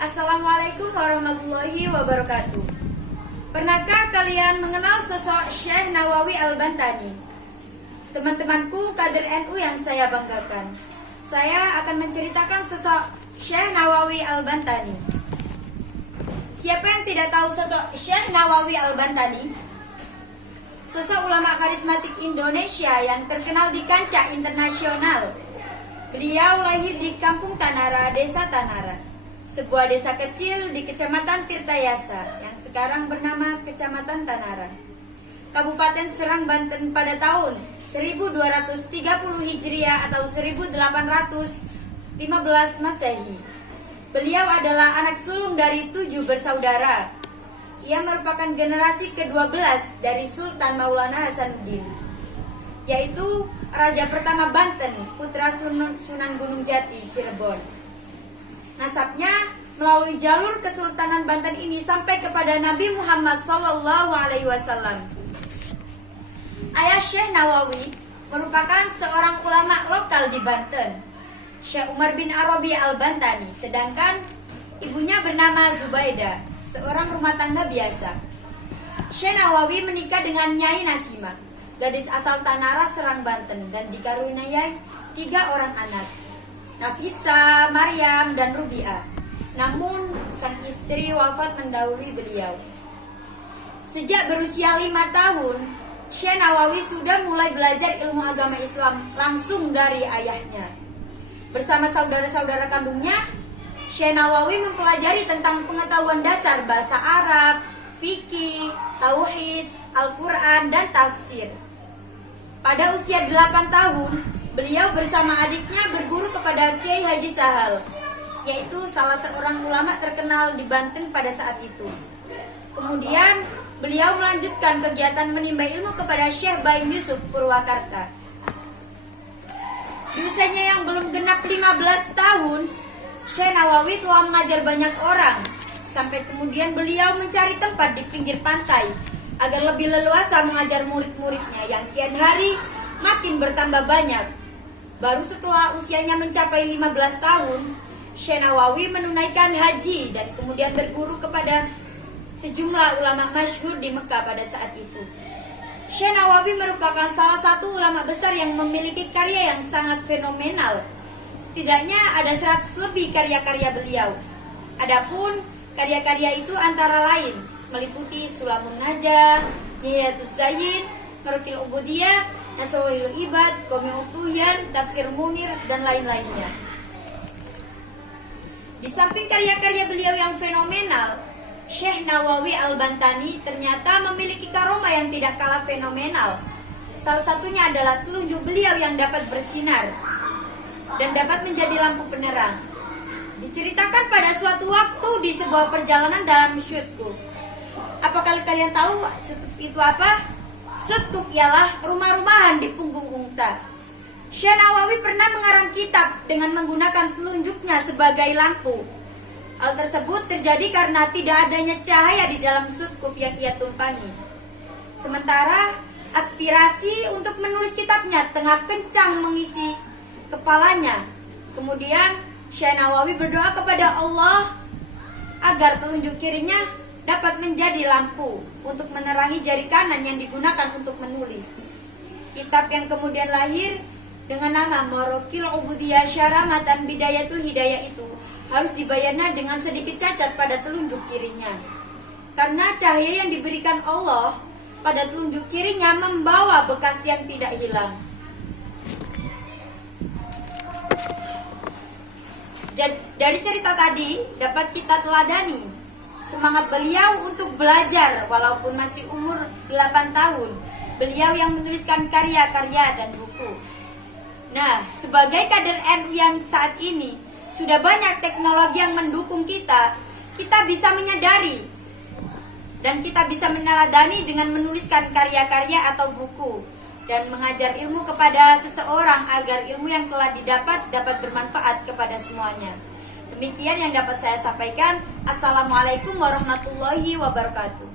Assalamualaikum warahmatullahi wabarakatuh. Pernahkah kalian mengenal sosok Syekh Nawawi Al-Bantani? Teman-temanku kader NU yang saya banggakan, saya akan menceritakan sosok Syekh Nawawi Al-Bantani. Siapa yang tidak tahu sosok Syekh Nawawi Al-Bantani? Sosok ulama karismatik Indonesia yang terkenal di kancah internasional. Beliau lahir di Kampung Tanara, Desa Tanara, sebuah desa kecil di Kecamatan Tirtayasa yang sekarang bernama Kecamatan Tanara, Kabupaten Serang, Banten pada tahun 1230 Hijriah atau 1815 Masehi. Beliau adalah anak sulung dari 7 bersaudara. Ia merupakan generasi ke-12 dari Sultan Maulana Hasanuddin, yaitu Raja pertama Banten, putra Sunan Gunung Jati, Cirebon. Nasabnya melalui jalur Kesultanan Banten ini sampai kepada Nabi Muhammad SAW. Ayah Syekh Nawawi merupakan seorang ulama lokal di Banten, Syekh Umar bin Arabi Al-Bantani, sedangkan ibunya bernama Zubaidah, seorang rumah tangga biasa. Syekh Nawawi menikah dengan Nyai Nasimah, gadis asal Tanara, Serang, Banten, dan dikaruniai 3 orang anak, Nafisa, Maryam, dan Rubiah. Namun sang istri wafat mendahului beliau. Sejak berusia 5 tahun, Syekh Nawawi sudah mulai belajar ilmu agama Islam langsung dari ayahnya. Bersama saudara-saudara kandungnya, Syekh Nawawi mempelajari tentang pengetahuan dasar bahasa Arab, fikih, tauhid, Al-Quran, dan tafsir. Pada usia 8 tahun, beliau bersama adiknya berguru kepada Kiai Haji Sahal, yaitu salah seorang ulama terkenal di Banten pada saat itu. Kemudian, beliau melanjutkan kegiatan menimba ilmu kepada Syekh Baim Yusuf Purwakarta. Di usianya yang belum genap 15 tahun, Syekh Nawawi telah mengajar banyak orang, sampai kemudian beliau mencari tempat di pinggir pantai agar lebih leluasa mengajar murid-muridnya yang kian hari makin bertambah banyak. Baru setelah usianya mencapai 15 tahun, Syekh Nawawi menunaikan haji dan kemudian berguru kepada sejumlah ulama masyhur di Mekah pada saat itu. Syekh Nawawi merupakan salah satu ulama besar yang memiliki karya yang sangat fenomenal. Setidaknya ada 100 lebih karya-karya beliau. Adapun karya-karya itu antara lain meliputi Sulamun Najah, Nihayatus Zayin, Marukil Ubudiyah, Nasrul Ibad, Qomi Utuhyan, Tafsir Munir, dan lain-lainnya. Di samping karya-karya beliau yang fenomenal, Syekh Nawawi Al-Bantani ternyata memiliki karomah yang tidak kalah fenomenal. Salah satunya adalah telunjuk beliau yang dapat bersinar dan dapat menjadi lampu penerang. Diceritakan pada suatu waktu di sebuah perjalanan dalam syutkuf. Apakah kalian tahu syutkuf itu apa? Syutkuf ialah rumah-rumahan di punggung unta. Syekh Nawawi pernah mengarang kitab dengan menggunakan telunjuknya sebagai lampu. Hal tersebut terjadi karena tidak adanya cahaya di dalam syutkuf yang ia tumpangi. Sementara aspirasi untuk menulis kitabnya tengah kencang mengisi kepalanya. Kemudian Syekh Nawawi berdoa kepada Allah agar telunjuk kirinya dapat menjadi lampu untuk menerangi jari kanan yang digunakan untuk menulis. Kitab yang kemudian lahir dengan nama Marukil Ubudiyah Syaramatan Bidayatul Hidayah itu harus dibayarnya dengan sedikit cacat pada telunjuk kirinya. Karena cahaya yang diberikan Allah pada telunjuk kirinya membawa bekas yang tidak hilang. Dari cerita tadi dapat kita teladani semangat beliau untuk belajar walaupun masih umur 8 tahun. Beliau yang menuliskan karya-karya dan buku. Nah, sebagai kader NU yang saat ini sudah banyak teknologi yang mendukung kita bisa menyadari dan kita bisa meneladani dengan menuliskan karya-karya atau buku dan mengajar ilmu kepada seseorang agar ilmu yang telah didapat dapat bermanfaat kepada semuanya. Demikian yang dapat saya sampaikan. Assalamualaikum warahmatullahi wabarakatuh.